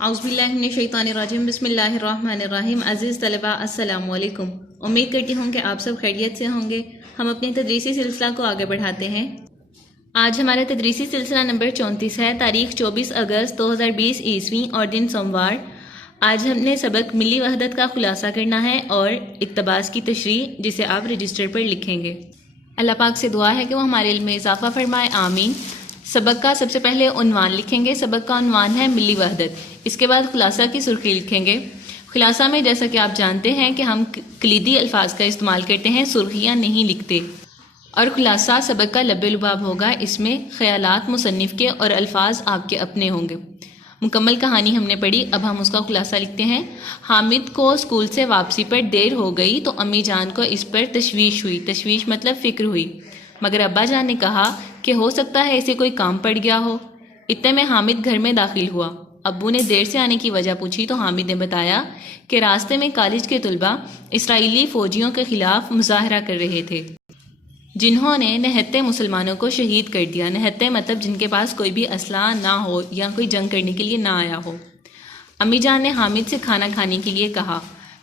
اعوذ باللہ من الشیطان الرجیم بسم اللہ الرحمن الرحیم۔ عزیز طلباء السلام علیکم، امید کرتی ہوں کہ آپ سب خیریت سے ہوں گے۔ ہم اپنے تدریسی سلسلہ کو آگے بڑھاتے ہیں۔ آج ہمارا تدریسی سلسلہ نمبر 34 ہے، تاریخ 24 اگست 2020 عیسوی اور دن سوموار۔ آج ہم نے سبق ملی وحدت کا خلاصہ کرنا ہے اور اقتباس کی تشریح، جسے آپ رجسٹر پر لکھیں گے۔ اللہ پاک سے دعا ہے کہ وہ ہمارے علم میں اضافہ فرمائے، آمین۔ سبق کا سب سے پہلے عنوان لکھیں گے۔ سبق کا عنوان ہے ملی وحدت۔ اس کے بعد خلاصہ کی سرخی لکھیں گے۔ خلاصہ میں جیسا کہ آپ جانتے ہیں کہ ہم کلیدی الفاظ کا استعمال کرتے ہیں، سرخیاں نہیں لکھتے۔ اور خلاصہ سبق کا لب لباب ہوگا، اس میں خیالات مصنف کے اور الفاظ آپ کے اپنے ہوں گے۔ مکمل کہانی ہم نے پڑھی، اب ہم اس کا خلاصہ لکھتے ہیں۔ حامد کو اسکول سے واپسی پر دیر ہو گئی تو امی جان کو اس پر تشویش ہوئی۔ تشویش مطلب فکر ہوئی، مگر ابا جان نے کہا کہ ہو سکتا ہے اسے کوئی کام پڑ گیا ہو۔ اتنے میں حامد گھر میں داخل ہوا۔ ابو نے دیر سے آنے کی وجہ پوچھی تو حامد نے بتایا کہ راستے میں کالج کے طلباء اسرائیلی فوجیوں کے خلاف مظاہرہ کر رہے تھے، جنہوں نے نہتے مسلمانوں کو شہید کر دیا۔ نہتے مطلب جن کے پاس کوئی بھی اسلحہ نہ ہو یا کوئی جنگ کرنے کے لیے نہ آیا ہو۔ امی جان نے حامد سے کھانا کھانے کے لیے کہا۔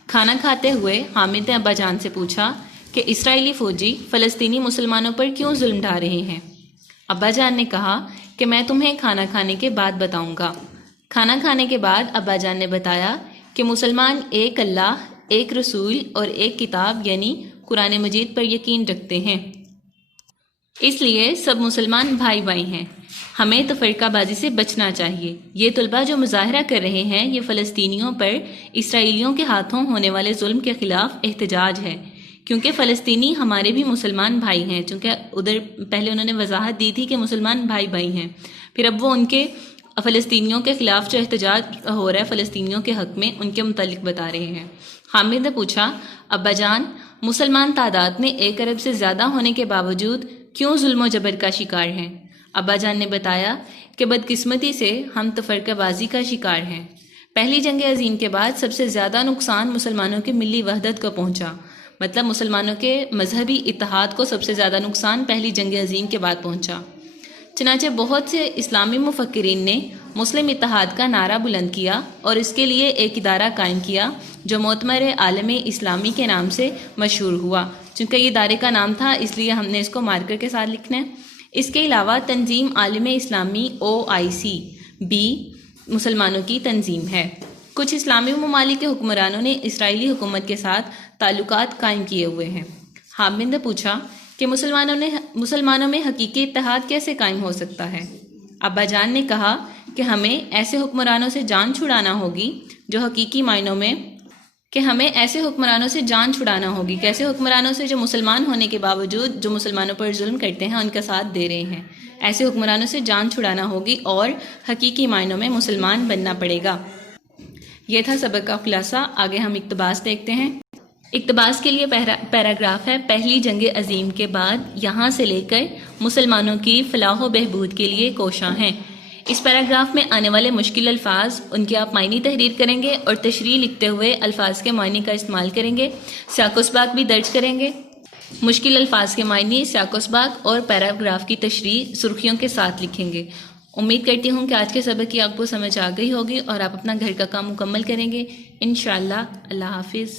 کھانا کھاتے ہوئے حامد نے ابا جان سے پوچھا کہ اسرائیلی فوجی فلسطینی مسلمانوں پر کیوں ظلم ڈھا رہے ہیں؟ ابا جان نے کہا کہ میں تمہیں کھانا کھانے کے بعد بتاؤں گا۔ کھانا کھانے کے بعد ابا جان نے بتایا کہ مسلمان ایک اللہ، ایک رسول اور ایک کتاب یعنی قرآن مجید پر یقین رکھتے ہیں، اس لیے سب مسلمان بھائی بھائی ہیں۔ ہمیں تفرقہ بازی سے بچنا چاہیے۔ یہ طلباء جو مظاہرہ کر رہے ہیں، یہ فلسطینیوں پر اسرائیلیوں کے ہاتھوں ہونے والے ظلم کے خلاف احتجاج ہے، کیونکہ فلسطینی ہمارے بھی مسلمان بھائی ہیں۔ چونکہ ادھر پہلے انہوں نے وضاحت دی تھی کہ مسلمان بھائی بھائی ہیں، پھر اب وہ ان کے فلسطینیوں کے خلاف جو احتجاج ہو رہا ہے فلسطینیوں کے حق میں، ان کے متعلق بتا رہے ہیں۔ حامد نے پوچھا، ابا جان مسلمان تعداد میں 1 ارب سے زیادہ ہونے کے باوجود کیوں ظلم و جبر کا شکار ہیں؟ ابا جان نے بتایا کہ بدقسمتی سے ہم تفرقہ بازی کا شکار ہیں۔ پہلی جنگ عظیم کے بعد سب سے زیادہ نقصان مسلمانوں کی ملی وحدت کو پہنچا، مطلب مسلمانوں کے مذہبی اتحاد کو سب سے زیادہ نقصان پہلی جنگ عظیم کے بعد پہنچا۔ چنانچہ بہت سے اسلامی مفکرین نے مسلم اتحاد کا نعرہ بلند کیا اور اس کے لیے ایک ادارہ قائم کیا جو معتمر عالم اسلامی کے نام سے مشہور ہوا۔ چونکہ یہ ادارے کا نام تھا اس لیے ہم نے اس کو مارکر کے ساتھ لکھنا ہے۔ اس کے علاوہ تنظیم عالم اسلامی OIC بھی مسلمانوں کی تنظیم ہے۔ کچھ اسلامی ممالک کے حکمرانوں نے اسرائیلی حکومت کے ساتھ تعلقات قائم کیے ہوئے ہیں۔ حامد نے پوچھا کہ مسلمانوں میں حقیقی اتحاد کیسے قائم ہو سکتا ہے؟ ابا جان نے کہا کہ ہمیں ایسے حکمرانوں سے جان چھڑانا ہوگی جو حقیقی معنوں میں ایسے حکمرانوں سے جو مسلمان ہونے کے باوجود جو مسلمانوں پر ظلم کرتے ہیں ان کا ساتھ دے رہے ہیں۔ ایسے حکمرانوں سے جان چھڑانا ہوگی اور حقیقی معنوں میں مسلمان بننا پڑے گا۔ یہ تھا سبق کا خلاصہ۔ آگے ہم اقتباس دیکھتے ہیں۔ اقتباس کے لیے پیراگراف ہے، پہلی جنگ عظیم کے بعد یہاں سے لے کر مسلمانوں کی فلاح و بہبود کے لیے کوشاں ہیں۔ اس پیراگراف میں آنے والے مشکل الفاظ، ان کے آپ معنی تحریر کریں گے اور تشریح لکھتے ہوئے الفاظ کے معنی کا استعمال کریں گے۔ سیاق و سباق بھی درج کریں گے۔ مشکل الفاظ کے معنی، سیاق و سباق اور پیراگراف کی تشریح سرخیوں کے ساتھ لکھیں گے۔ امید کرتی ہوں کہ آج کے سبق کی آپ کو سمجھ آ گئی ہوگی اور آپ اپنا گھر کا کام مکمل کریں گے انشاءاللہ۔ اللہ حافظ۔